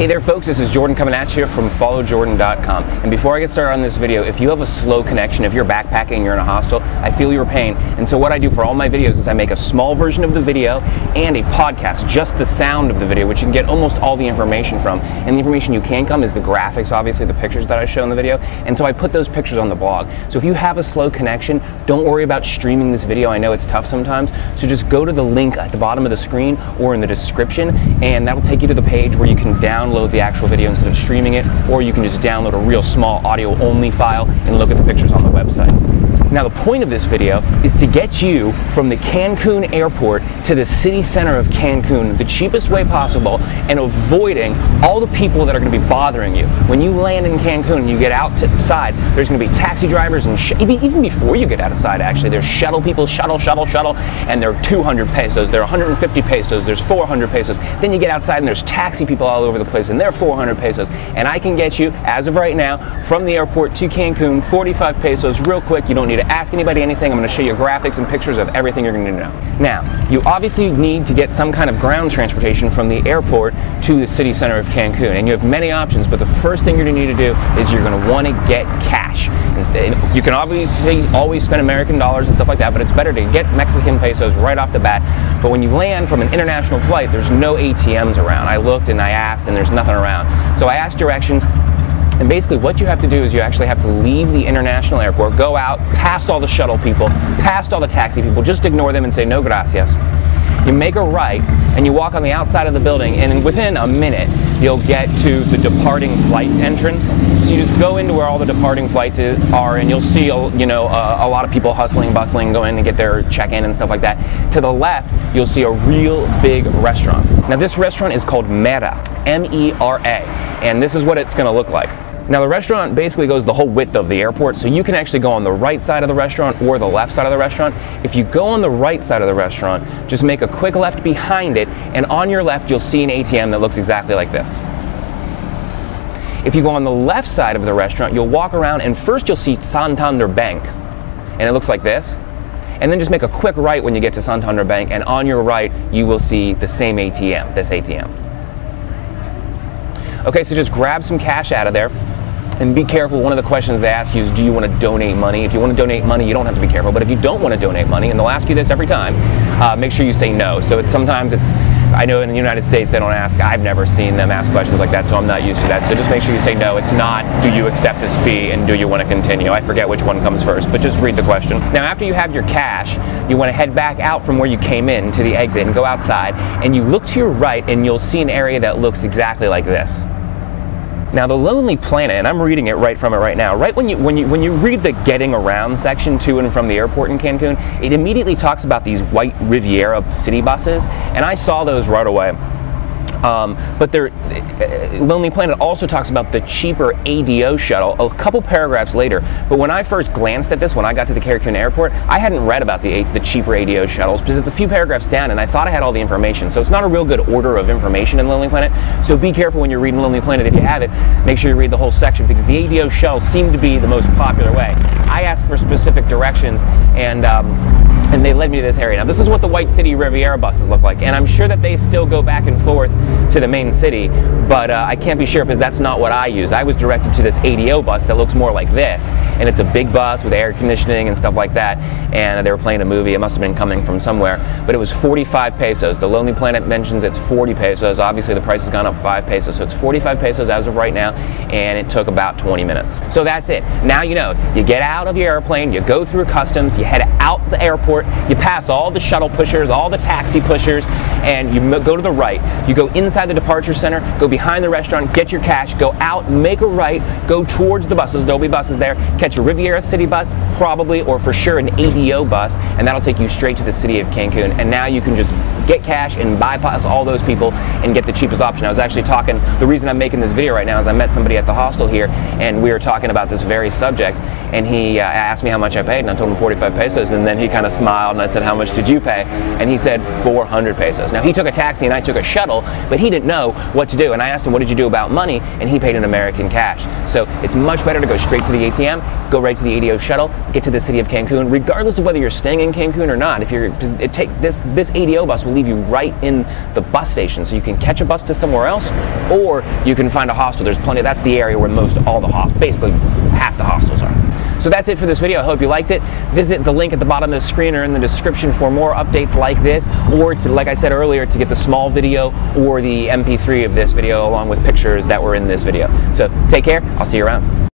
Hey there folks, this is Jordan coming at you from followjordan.com. And before I get started on this video, if you have a slow connection, if you're backpacking and you're in a hostel, I feel your pain. And so what I do for all my videos is I make a small version of the video and a podcast, just the sound of the video, which you can get almost all the information from. And the information you can come is the graphics, obviously, the pictures that I show in the video. And so I put those pictures on the blog. So if you have a slow connection, don't worry about streaming this video. I know it's tough sometimes. So just go to the link at the bottom of the screen or in the description, and that'll take you to the page where you can download the actual video instead of streaming it, or you can just download a real small audio only file and look at the pictures on the website. Now the point of this video is to get you from the Cancun airport to the city center of Cancun the cheapest way possible and avoiding all the people that are going to be bothering you. When you land in Cancun and you get outside, there's going to be taxi drivers and even before you get outside actually, there's shuttle people, shuttle, and they're 200 pesos, they're 150 pesos, there's 400 pesos. Then you get outside and there's taxi people all over the place and they're 400 pesos. And I can get you, as of right now, from the airport to Cancun, 45 pesos real quick. You don't need to ask anybody anything. I'm going to show you graphics and pictures of everything you're going to know. Now, you obviously need to get some kind of ground transportation from the airport to the city center of Cancun, and you have many options, but the first thing you're going to need to do is you're going to want to get cash. Instead, you can obviously always spend American dollars and stuff like that, but it's better to get Mexican pesos right off the bat. But when you land from an international flight, there's no ATMs around. I looked and I asked, and there's nothing around. So I asked directions. And basically what you have to do is you actually have to leave the international airport, go out, past all the shuttle people, past all the taxi people, just ignore them and say no gracias. You make a right and you walk on the outside of the building, and within a minute you'll get to the departing flights entrance. So you just go into where all the departing flights are, and you'll see a lot of people hustling, bustling, going to get their check-in and stuff like that. To the left, you'll see a real big restaurant. Now this restaurant is called Mera, M-E-R-A, and this is what it's going to look like. Now the restaurant basically goes the whole width of the airport, so you can actually go on the right side of the restaurant or the left side of the restaurant. If you go on the right side of the restaurant, just make a quick left behind it, and on your left you'll see an ATM that looks exactly like this. If you go on the left side of the restaurant, you'll walk around and first you'll see Santander Bank, and it looks like this. And then just make a quick right when you get to Santander Bank, and on your right you will see the same ATM, this ATM. Okay, so just grab some cash out of there. And be careful, one of the questions they ask you is, do you want to donate money? If you want to donate money, you don't have to be careful, but if you don't want to donate money, and they'll ask you this every time, make sure you say no. So sometimes I know in the United States they don't ask, I've never seen them ask questions like that, so I'm not used to that. So just make sure you say no. It's not, do you accept this fee and do you want to continue? I forget which one comes first, but just read the question. Now after you have your cash, you want to head back out from where you came in to the exit and go outside, and you look to your right and you'll see an area that looks exactly like this. Now the Lonely Planet, and I'm reading it right from it right now, right when you read the getting around section to and from the airport in Cancun, it immediately talks about these white Riviera city buses, and I saw those right away. But Lonely Planet also talks about the cheaper ADO shuttle a couple paragraphs later. But when I first glanced at this, when I got to the Cancun airport, I hadn't read about the cheaper ADO shuttles because it's a few paragraphs down, and I thought I had all the information. So it's not a real good order of information in Lonely Planet. So be careful when you're reading Lonely Planet. If you have it, make sure you read the whole section, because the ADO shuttles seem to be the most popular way. I asked for specific directions, and they led me to this area. Now this is what the White City Riviera buses look like, and I'm sure that they still go back and forth to the main city, but I can't be sure because that's not what I use. I was directed to this ADO bus that looks more like this, and it's a big bus with air conditioning and stuff like that, and they were playing a movie. It must have been coming from somewhere, but it was 45 pesos. The Lonely Planet mentions it's 40 pesos. Obviously the price has gone up 5 pesos, so it's 45 pesos as of right now, and it took about 20 minutes. So that's it. Now you know. You get out of your airplane, you go through customs, you head out the airport, you pass all the shuttle pushers, all the taxi pushers, and you go to the right. You go inside the departure center, go behind the restaurant, get your cash, go out, make a right, go towards the buses. There'll be buses there. Catch a Riviera City bus, probably, or for sure an ADO bus, and that'll take you straight to the city of Cancun. And now you can just get cash and bypass all those people and get the cheapest option. I was actually talking, the reason I'm making this video right now is I met somebody at the hostel here, and we were talking about this very subject, and he asked me how much I paid, and I told him 45 pesos, and then he kind of smiled, and I said, how much did you pay? And he said 400 pesos. was. Now, he took a taxi and I took a shuttle, but he didn't know what to do. And I asked him, what did you do about money? And he paid in American cash. So it's much better to go straight to the ATM, go right to the ADO shuttle, get to the city of Cancun, regardless of whether you're staying in Cancun or not. If you're, this ADO bus will leave you right in the bus station, so you can catch a bus to somewhere else, or you can find a hostel. There's plenty. That's the area where basically half the hostels are. So that's it for this video. I hope you liked it. Visit the link at the bottom of the screen or in the description for more updates like this, or to, like I said earlier, to get the small video or the MP3 of this video along with pictures that were in this video. So take care. I'll see you around.